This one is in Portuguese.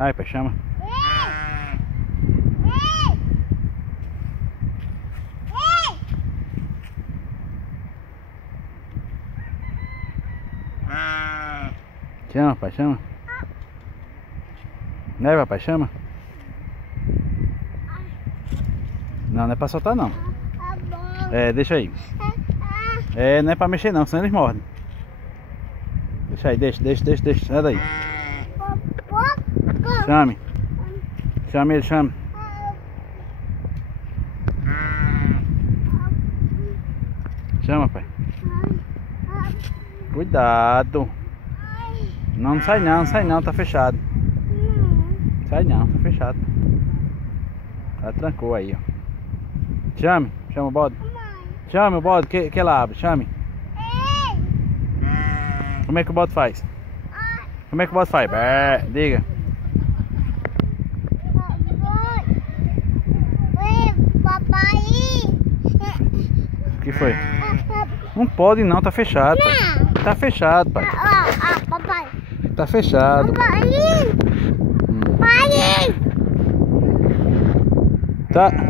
Vai, pai, chama. Chama, pai, chama. Né, papai, chama. Não, não é pra soltar não. É, deixa aí. É, não é pra mexer não, senão eles mordem. Deixa aí, deixa. Sai daí. Chame. Chame ele, chame. Chama, pai. Cuidado. Não, não sai não, tá fechado. Sai não, tá fechado. Ela trancou aí, ó. Chame o bode. Chame o bode, que ela abre, chame. Como é que o bode faz? Como é que o bode faz? Diga. Papai. O que foi? Não pode não, tá fechado, pai. Tá fechado, pai. Papai. Tá fechado. Papai. Papai. Tá.